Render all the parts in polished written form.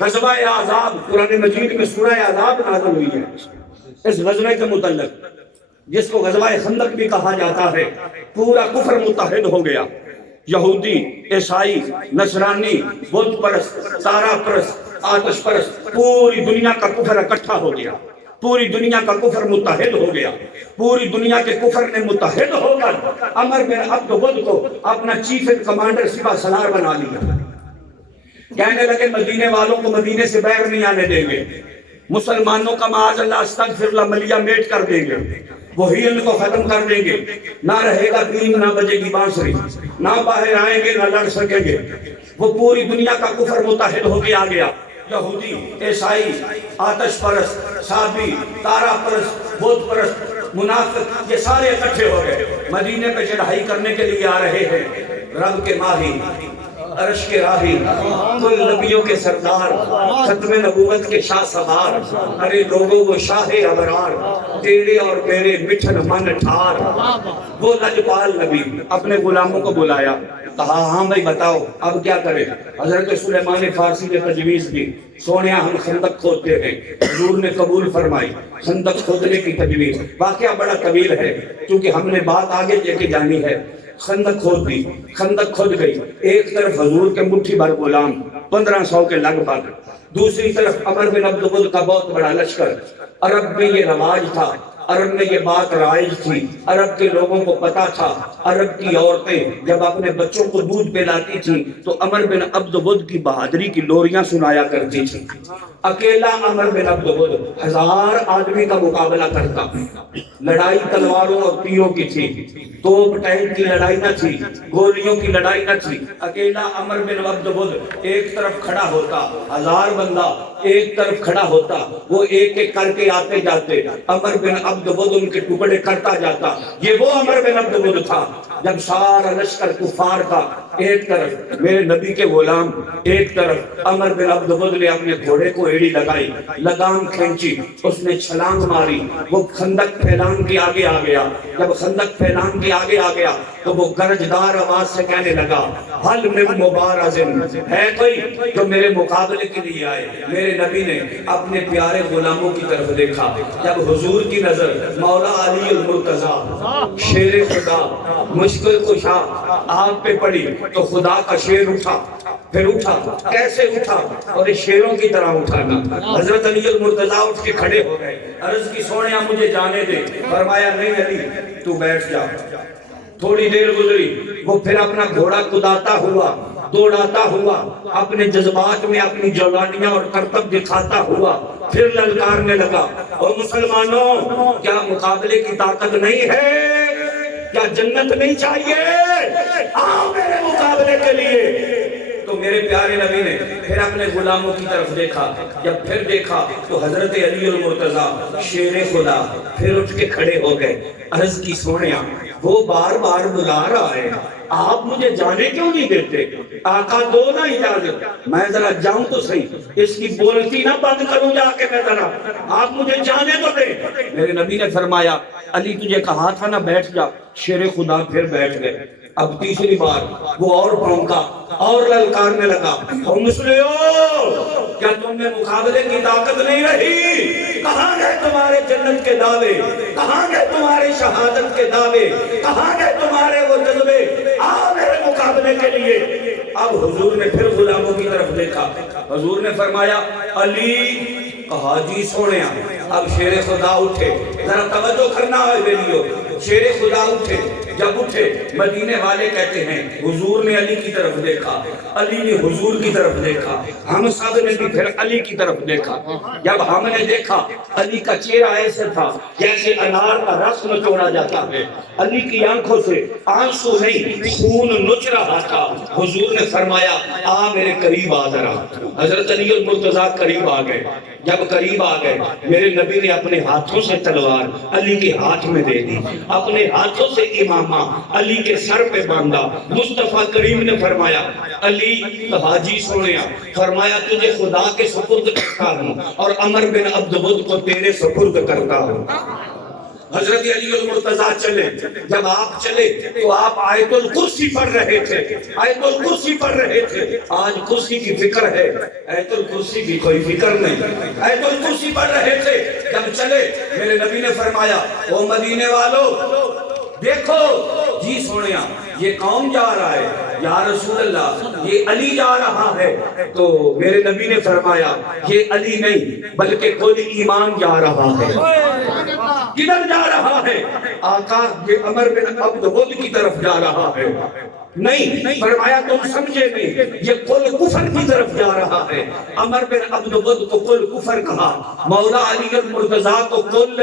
غزوہ احزاب قرآن مجید میں سورہ احزاب نازل ہوئی ہے اس غزوے کے متعلق، جس کو غزوہ خندق بھی کہا جاتا ہے۔ پورا کفر متحد ہو گیا، یہودی، عیسائی، نصرانی، بت پرست، تارا پرست، آتش پرست، پوری دنیا کا کفر اکٹھا ہو گیا، پوری دنیا کا کفر متحد ہو گیا۔ پوری دنیا کے کفر نے متحد ہو کر عمر بن عبد ود کو اپنا چیف کمانڈر سپہ سالار بنا لیا۔ کہنے لگے مدینے والوں کو مدینے سے باہر نہیں آنے دیں گے، مسلمانوں کا معاذ اللہ استغفر اللہ ملیہ میٹ کر دیں گے، وحیل کو ختم کر دیں گے، نہ رہے گا دین، نہ بجے گی بانسری، نہ باہر آئیں گے، نہ لڑ سکیں گے۔ وہ پوری دنیا کا کفر متحد ہو کے آ گیا، یہودی، عیسائی، آتش پرست، صابی، تارا پرست، بت پرست، منافق، یہ سارے اکٹھے ہو گئے، مدینے پہ چڑھائی کرنے کے لیے آ رہے ہیں۔ رب کے ماہی، عرش کے راہی، کل نبیوں کے سردار، ختم نبوت کے شاہ سوار، ارے لوگوں وہ شاہ ابرار، تیرے اور میرے مٹھن من ٹھار۔ وہ لجپال نبی اپنے غلاموں کو بلایا، کہا ہاں بھائی بتاؤ اب کیا کریں۔ حضرت سلیمان فارسی نے تجویز دی، سونیا ہم خندق کھودتے ہیں۔ حضور نے قبول فرمائی خندق کھودنے کی تجویز۔ واقعہ بڑا طویل ہے کیونکہ ہم نے بات آگے لے کے جانی ہے۔ خندق کھود دی، خندق کھود گئی، ایک طرف حضور کے مٹھی بھر غلام 1500 کے لگ بھگ، دوسری طرف عمر بن عبد ود کا بہت بڑا لشکر۔ عرب میں یہ رواج تھا، عرب میں یہ بات رائج تھی، عرب کے لوگوں کو پتا تھا، عرب کی عورتیں جب اپنے بچوں کو دودھ پلاتی تھیں تو عمر بن عبد ود کی بہادری کی لوریاں سنایا کرتی تھیں۔ اکیلا عمر بن عبد ود 1000 آدمی کا مقابلہ کرتا، لڑائی تلواروں اور تیروں کی تھی، توپ ٹینک کی لڑائی نہ تھی، گولیوں کی لڑائی نہ تھی۔ اکیلا عمر بن عبد ود ایک طرف کھڑا ہوتا، 1000 بندہ ایک طرف کھڑا ہوتا، وہ ایک ایک کر کے آتے جاتے، عمر بن عبد ود ان کے ٹکڑے کرتا جاتا۔ یہ وہ عمر بن عبد ود تھا جب سارا لشکر کفار کا ایک طرف، میرے نبی کے غلام ایک طرف، عمر بن عبد ود نے اپنے گھوڑے کو ایڑی لگائی، لگام کھینچی، اس نے چھلانگ ماری، وہ خندق پھیلان کے آگے آ گیا۔ جب خندق پھیلان کے آگے آ گیا تو وہ گرجدار آواز سے کہنے لگا حل من مبارزن، ہے کوئی جو میرے مقابلے کے لیے آئے۔ میرے نبی نے اپنے پیارے غلاموں کی طرف دیکھا، جب حضور کی نظر مولا علی المرتضی شیر خدا مشکل کشا آپ پہ پڑی تو خدا کا شیر اٹھا، پھر اٹھا، کیسے اٹھا؟ اور شیروں کی طرح اٹھانا۔ حضرت علی المرتضی اٹھ کے کھڑے ہو گئے، عرض کی سونیا مجھے جانے دے۔ فرمایا نہیں علی تو بیٹھ جا۔ تھوڑی دیر گزری، وہ پھر اپنا گھوڑا کداتا ہوا، دوڑاتا ہوا، اپنے جذبات میں اپنی جوانیاں اور کرتب دکھاتا ہوا، پھر للکارنے لگا اور مسلمانوں کیا مقابلے کی طاقت نہیں ہے؟ کیا جنت نہیں چاہیے؟ آؤ میرے مقابلے کے لیے۔ تو میرے پیارے نبی نے پھر اپنے غلاموں کی طرف دیکھا، جب پھر دیکھا تو حضرت علی المرتضی شیر خدا پھر اٹھ کے کھڑے ہو گئے۔ عرض کی سونیا وہ بار بار بلا رہا ہے، آپ مجھے جانے کیوں نہیں دیتے؟ آقا دو نا اجازت، میں ذرا جاؤں تو صحیح، اس کی بولتی نہ بند کروں جا کے میں ذرا، آپ مجھے جانے تو دیں۔ میرے نبی نے فرمایا علی تجھے کہا تھا نا بیٹھ جا۔ شیر خدا پھر بیٹھ گئے۔ اب تیسری بار وہ اور بھونکا اور للکارنے لگا، او مسلمو کیا تم میں مقابلے کی طاقت نہیں رہی؟ کہاں گئے تمہارے جنت کے دعوے؟ کہاں گئے تمہارے شہادت کے دعوے؟ کہاں گئے تمہارے وہ جذبے؟ آؤ میرے مقابلے کے لیے۔ اب حضور نے پھر غلاموں کی طرف دیکھا، حضور نے فرمایا علی، کہا جی سونیا۔ اب شیر خدا اٹھے، ذرا توجہ کرنا ہے بیلیو، شیر خدا اٹھے، جب اٹھے مدینے والے کہتے ہیں حضور نے علی کی طرف دیکھا، علی نے حضور کی طرف دیکھا، ہم سب نے بھی پھر علی کی طرف دیکھا۔ جب ہم نے دیکھا علی کا چہرہ ایسے تھا جیسے انار کا رس نچوڑا جاتا ہے، علی کی آنکھوں سے آنسو نہیں خون نچ رہا تھا۔ حضور نے فرمایا آ میرے قریب آ ذرا۔ حضرت علی المرتضی قریب آ گئے۔ جب قریب آ گئے میرے نبی نے اپنے ہاتھوں سے تلوار علی کے ہاتھ میں دے دی، اپنے ہاتھوں سے امامہ علی کے سر پہ باندھا۔ مصطفیٰ کریم نے فرمایا علی، حاجی سونیا، فرمایا تجھے خدا کے سپرد کرتا ہوں اور عمر بن عبد ود کو تیرے سپرد کرتا ہوں۔ حضرت علی المرتضیٰ چلے، جب آپ چلے تو آپ آیت الکرسی پڑھ رہے تھے، آیت الکرسی پڑھ رہے تھے۔ آج کرسی کی فکر ہے، آیت الکرسی کی کوئی فکر نہیں، آیت الکرسی پڑھ رہے تھے۔ جب چلے میرے نبی نے فرمایا او مدینے والو دیکھو، جی سونیا یہ کون جا رہا ہے؟ یا رسول اللہ یہ علی جا رہا ہے۔ تو میرے نبی نے فرمایا یہ علی نہیں بلکہ کل ایمان جا رہا ہے۔ کدھر جا رہا ہے؟ آقا یہ عمر بن عبد ود کی طرف جا رہا ہے۔ نہیں، فرمایا تم سمجھے نہیں، یہ کل کفر کی طرف جا رہا ہے۔ عمر بن عبد ود کو کل کفر کہا، مولا علی المرتضیٰ کو کل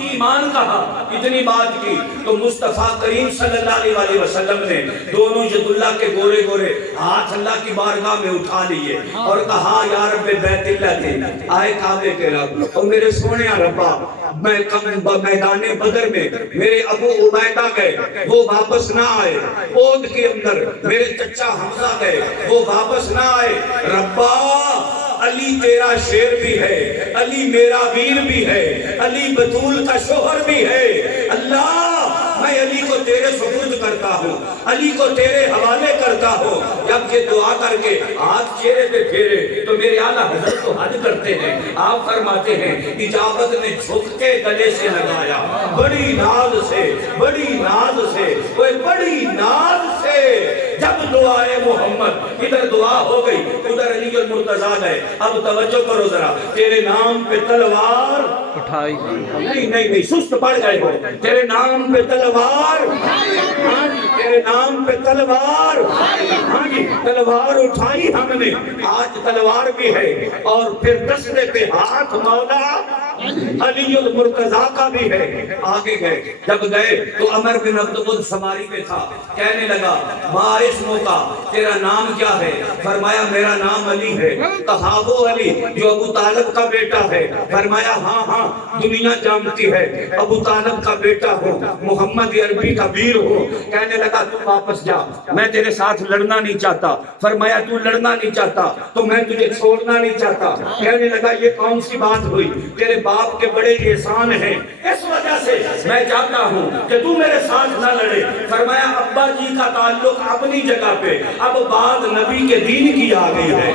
ایمان کہا۔ اتنی بات کی تو مصطفیٰ کریم صلی اللہ علیہ وسلم نے دونوں ید اللہ کے گورے گورے ہاتھ اللہ کی بارگاہ میں اٹھا لیے اور کہا یا رب بیت اللہ کے، آئے کعبے کے رب، اور میرے سونے ربا میں میدان بدر میں میرے ابو عبیدہ گئے وہ واپس نہ آئے، اود کے اندر میرے چچا حمزہ گئے وہ واپس نہ آئے، ربا علی تیرا شیر بھی ہے، علی میرا ویر بھی ہے، علی بطول کا شوہر بھی ہے۔ اللہ میں علی کو تیرے سپرد کرتا ہوں، علی کو تیرے حوالے کرتا ہوں۔ جب یہ دعا کر کے ہاتھ چہرے پہ پھیرے تو میرے اعلیٰ حضرت کو حج کرتے ہیں، آپ فرماتے ہیں اجابت نے جھک کے گلے سے لگایا، بڑی ناز سے، بڑی ناز سے، کوئی بڑی ناز سے۔ جب دعائے محمد، ادھر دعا ہو گئی ادھر علی المرتضیٰ گئے۔ اب توجہ کرو ذرا، تیرے نام پہ تلوار اٹھائی، نہیں سست پڑ گئے ہو، تیرے نام پہ تلوار، ہاں جی تیرے نام پہ تلوار، ہاں جی تلوار اٹھائی ہم نے، آج تلوار بھی ہے اور پھر دستے پہ ہاتھ مولا علی المرتضیٰ کا بھی ہے۔ آگے گئے، جب گئے تو عمر بن عبد ود سواری پہ تھا، کہنے لگا ما اسمو کا، تیرا نام کیا ہے؟ فرمایا میرا نام علی ہے۔ کہا وہ علی جو ابو طالب کا بیٹا ہے؟ فرمایا ہاں ہاں دنیا جانتی ہے، ابو طالب کا بیٹا ہو، محمد عربی کا ویر ہو۔ کہنے لگا تو واپس جا، میں تیرے ساتھ لڑنا نہیں چاہتا۔ فرمایا تو لڑنا نہیں چاہتا تو میں تجھے چھوڑنا نہیں چاہتا۔ کہنے لگا یہ کون سی بات ہوئی، تیرے باپ کے بڑے احسان ہیں، اس وجہ سے میں چاہتا ہوں کہ تو میرے ساتھ نہ لڑے۔ فرمایا ابا جی کا تعلق اپنی جگہ پہ، اب بات نبی کے دین کی آ گئی ہے،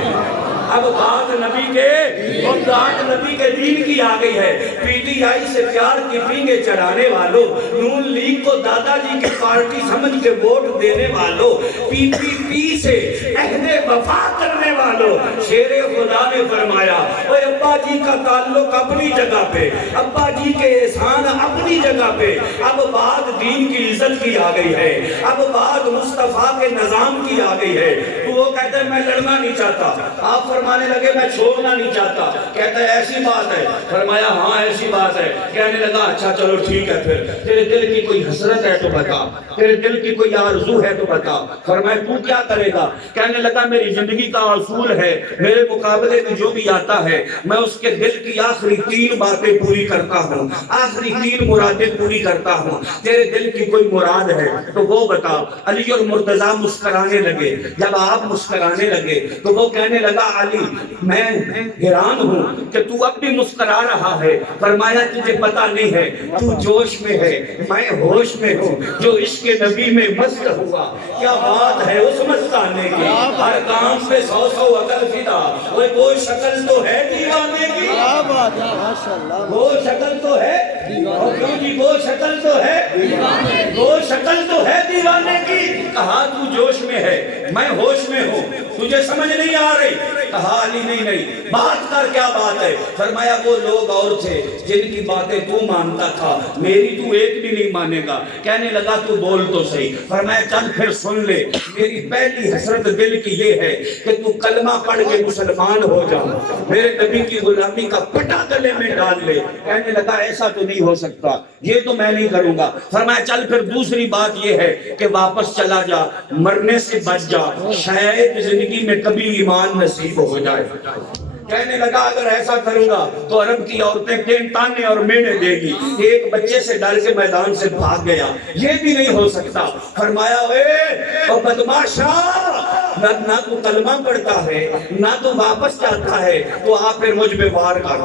اب بات نبی کے دین کی آ گئی ہے۔ پی ٹی آئی سے پیار کی پینگے چڑھانے والوں، نون لیگ کو دادا جی کے پارٹی سمجھ کے ووٹ دینے والوں، پی پی پی سے عہد وفا کرنے والوں، شیر خدا نے فرمایا اوے ابا جی کا تعلق اپنی جگہ پہ، ابا جی کے احسان اپنی جگہ پہ، اب بات دین کی عزت کی آ گئی ہے، اب بات مصطفیٰ کے نظام کی آ گئی ہے۔ تو وہ کہتا ہے میں لڑنا نہیں چاہتا، آپ فرمانے لگے میں چھوڑنا نہیں چاہتا، کہتا ہے ایسی بات ہے؟ فرمایا ہاں ایسی بات ہے۔ کہنے لگا اچھا چلو ٹھیک ہے، پھر تیرے دل کی کوئی حسرت ہے تو بتا، تیرے دل کی کوئی آرزو ہے تو بتا۔ فرمایا تو کیا کرے گا؟ کہنے لگا میری زندگی کا اصول ہے، میرے مقابلے میں جو بھی آتا ہے میں اس کے دل کی آخری 3 باتیں پوری کرتا ہوں، آخری 3 مرادیں پوری کرتا ہوں۔ تیرے دل کی کوئی مراد ہے تو وہ بتا۔ علی المرتضیٰ مسکرانے لگے، جب آپ مسکرانے لگے تو وہ کہنے لگا علی میں حیران ہوں کہ تو اب بھی مسکرا رہا ہے۔ فرمایا تجھے پتا نہیں ہے، تو جوش میں ہے، میں ہوش میں ہوں، جو عشق نبی میں مست ہوا۔ کیا بات ہے اس مستانے کی، ہر کام پہ 100 عقل فدا، وہ شکل تو ہے دیوانے کی، وہ شکل تو ہے، وہ شکل تو ہے، وہ شکل تو ہے دیوانے کی۔ کہا تو جوش میں ہے، میں ہوش میں ہوں، تجھے سمجھ نہیں آ رہی؟ کہا علی نہیں بات کر، کیا بات ہے؟ فرمایا وہ لوگ اور تھے جن کی باتیں تو مانتا تھا، میری تو ایک بھی نہیں مانے گا۔ کہنے لگا تو بول تو صحیح۔ فرمایا چل پھر سن لے، میری پہلی حسرت دل کی یہ ہے کہ تو کلمہ پڑھ کے مسلمان ہو جا، میرے نبی کی غلامی کا پٹا گلے میں ڈال لے۔ کہنے لگا ایسا تو نہیں ہو سکتا، یہ تو میں نہیں کروں گا۔ فرمایا چل پھر دوسری بات یہ ہے کہ واپس چلا جا، مرنے سے بچ جا، شاید زندگی میں کبھی ایمان نصیب ہو جائے۔ کہنے لگا اگر ایسا کروں گا تو عرب کی عورتیں تین تانے اور میڑے دے گی۔ ایک بچے سے ڈر کے میدان سے بھاگ گیا، یہ بھی نہیں ہو سکتا۔ فرمایا اے او بدماشا، نہ تو کلمہ پڑھتا ہے نہ تو واپس جاتا ہے، تو آپ پھر مجھ پہ وار کر،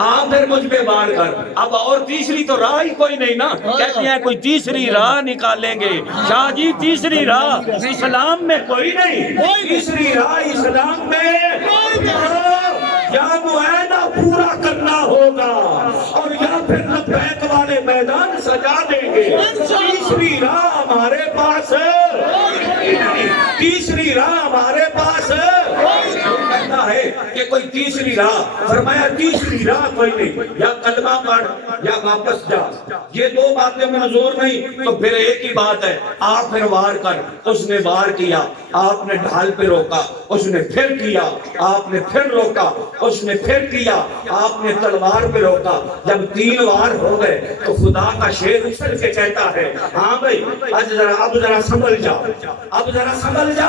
آپ پھر مجھ پہ وار کر۔ اب اور تیسری تو راہ ہی کوئی نہیں نا، کہتے ہیں کوئی تیسری راہ نکالیں گے، شاہ جی تیسری راہ اسلام میں کوئی نہیں، تیسری راہ اسلام میں یا معاہدہ پورا کرنا ہوگا اور یا پھر لبیک والے میدان سجا دیں گے۔ تیسری راہ ہمارے پاس تیسری راہ ہمارے پاس کہتا ہے کہ کوئی تیسری راہ، فرمایا تیسری راہ کوئی نہیں، یا کلمہ پڑھ یا واپس جا، یہ دو باتیں منظور نہیں تو پھر ایک ہی بات ہے، آپ پھر وار کر۔ اس نے وار کیا، آپ نے ڈھال پہ روکا، اس نے پھر کیا، آپ نے پھر روکا، اس نے پھر کیا، آپ نے تلوار پہ روکا۔ جب 3 وار ہو گئے تو خدا کا شیر اچھل کے کہتا ہے ہاں بھائی اب ذرا سنبھل جا، اب ذرا سنبھل جا،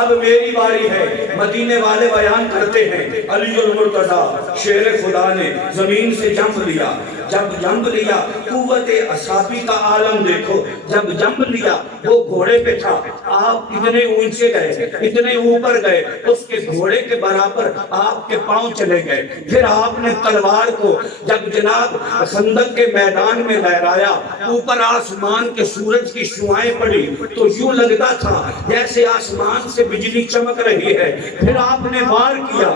اب میری باری ہے۔ مدینے والے بیان کرتے ہیں علی المرتضیٰ شیر خدا نے زمین سے جنب لیا، جب جنب لیا قوت اصحابی کا عالم دیکھو، جب جنب لیا وہ گھوڑے پہ تھا، آپ اتنے اونچے گئے، اتنے اوپر گئے، اس کے گھوڑے کے برابر آپ کے پاؤں چلے گئے۔ پھر آپ نے تلوار کو جب جناب خندق کے میدان میں لہرایا، اوپر آسمان کے سورج کی شعائیں پڑی تو یوں لگتا تھا جیسے آسمان سے بجلی چمک رہی ہے۔ پھر آپ نے وار کیا،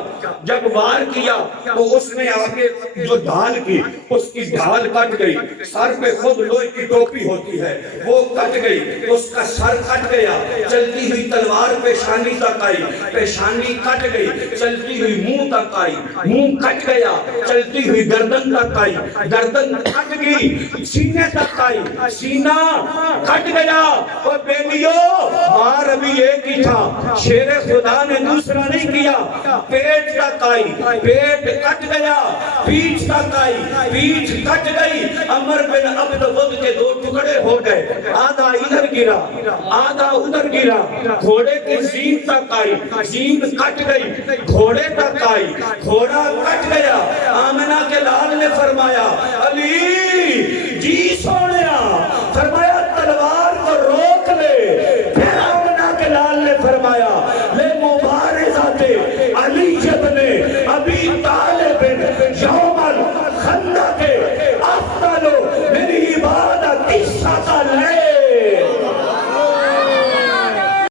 جب وار کیا تو اس نے آگے جو ڈھال کی، اس کی ڈھال کٹ گئی، سر پہ خود لوہے کی ٹوپی ہوتی ہے وہ کٹ گئی، اس کا سر کٹ گیا، چلتی ہوئی تلوار پیشانی تک آئی، پیشانی کٹ گئی، چلتی ہوئی منہ تک آئی، منہ کٹ گیا، چلتی ہوئی گردن تک آئی، گردن کٹ گئی، سینے تک آئی، سینہ کٹ گیا۔ اور بیلیو مار ابھی ایک ہی تھا، شیر خدا نے دوسرا نہیں کیا، پیٹ تک آئی، پیٹ کٹ گیا، پیٹھ تک آئی، پیٹھ کٹ گئی۔ عمر بن عبد ود کے 2 ٹکڑے ہو گئے، آدھا ادھر گرا آدھا ادھر گرا، گھوڑے کی زین تک آئی، زین کٹ گئی، گھوڑے تک آئی، گھوڑا کٹ گیا،